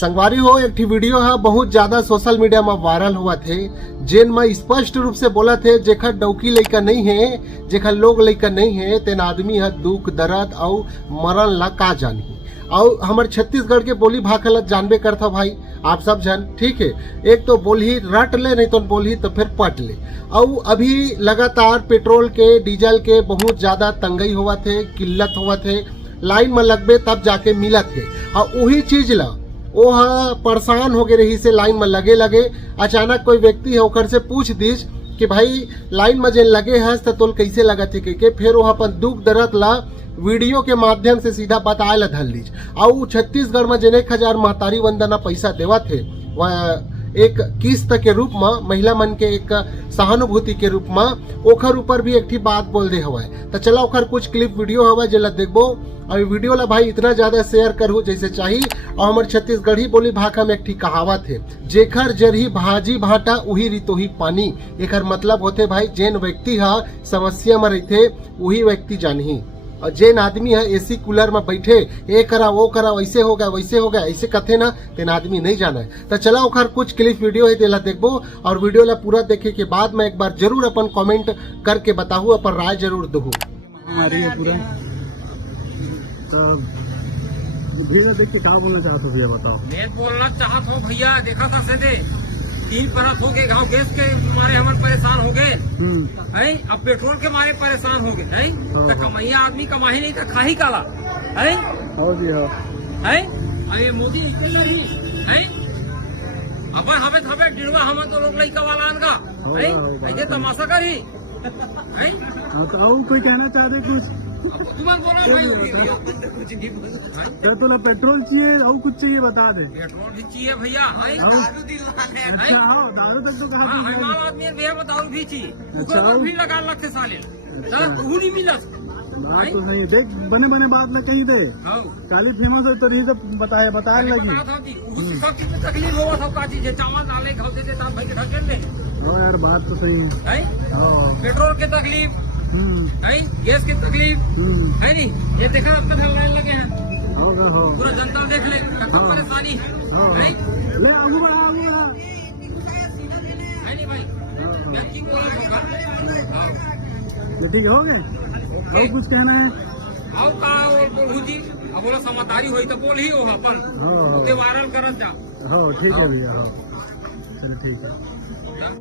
संगवारी हो एक ठी वीडियो है बहुत ज्यादा सोशल मीडिया में वायरल हुआ थे, जेन में स्पष्ट रूप से बोला थे जेखर डौकी लइका नहीं है, जेखर लोग लइका नहीं है, तेन आदमी है दुख दर्द और मरण ला का जानी। और हमारे छत्तीसगढ़ के बोली भाखलत जानबे करता भाई आप सब जन, ठीक है। एक तो बोली रट ले, नहीं तो बोली तो फिर पट ले। और अभी लगातार पेट्रोल के डीजल के बहुत ज्यादा तंगई हुआ थे, किल्लत हुआ थे, लाइन में लगबे तब जाके मिला थे। और वही चीज ला वो परेशान हो गए रही से लाइन में लगे अचानक कोई व्यक्ति है ओकर से पूछ दीज कि भाई लाइन में जे लगे हस तो तोल कैसे लगा थे के फिर वो अपन दुख दर्द ला वीडियो के माध्यम से सीधा बताए ला धल लीज। और छत्तीसगढ़ में जिन 1000 महतारी वंदना पैसा देवा थे वह एक किस्त के रूप में, महिला मन के एक सहानुभूति के रूप में ओखर ऊपर भी एक ठी बात बोल दे हवा। तो चला ओखर कुछ क्लिप वीडियो हवा जेला देखबो और वीडियो ला भाई इतना ज्यादा शेयर करहु जैसे चाहिए। और हमारे छत्तीसगढ़ी बोली भाषा में एक ठी कहावत है, जेखर जरही भाजी भाटा उही रितोही पानी। एकर मतलब होते भाई जेन व्यक्ति हा समस्या में रहते वही व्यक्ति जानही, और जेन आदमी है एसी कूलर में बैठे ये करा वो करा वैसे हो गया ऐसे कथे ना तेन आदमी नहीं जाना है। तो चला ओखर कुछ क्लिप वीडियो है तेला देखबो और वीडियो ला पूरा देखे के बाद में एक बार जरूर अपन कमेंट करके बताहू, अपन राय जरूर दहू। हमारी पूरा तो भैया देख के क्या बोलना चाहते हो भैया बताओ। मैं बोलना चाहत हूँ भैया, देखा था से 3 बरस हो गए गाँव गैस के मारे हम परेशान हो गए है, अब पेट्रोल के मारे परेशान हो गए है। तो कमैया आदमी कमाही नहीं तो खाही काला है। हाँ जी हाँ है अरे मोदी है अब हमें हमें डिड़वा हम तो लोग लइका वाला का है ऐसे तमाशा करी है। तो कोई कहना चाहते कुछ तुम्हारे बोलो भाई तो पेट्रोल चाहिए और कुछ चाहिए बता दे। पेट्रोल भी चाहिए भैया है। अच्छा हाँ दारू तक तो कहा आदमी भैया दारू भी चाहिए भी लगा लगते साले नहीं मिला बात तो सही। देख बने बने बात न कही दे काली फेमस है तो रही तो बताए लगी सब चीज में तकलीफ होगा, सब का चीज चावल डाले खाओ देते तब भाई ढकेल दे। हाँ यार बात तो सही है। पेट्रोल की तकलीफ है, गैस की तकलीफ है नहीं, ये देखा अब तक लाइन लगे हैं होगा हो पूरा जनता देख ले परेशानी है नहीं भाई। मैं की बोला ठीक हो गए और कुछ कहना है आओ का बोलू जी अब बोला समझदारी हुई तो बोल ही हो अपन वायरल करत जा। हाँ ठीक है भैया हाँ चलो ठीक है।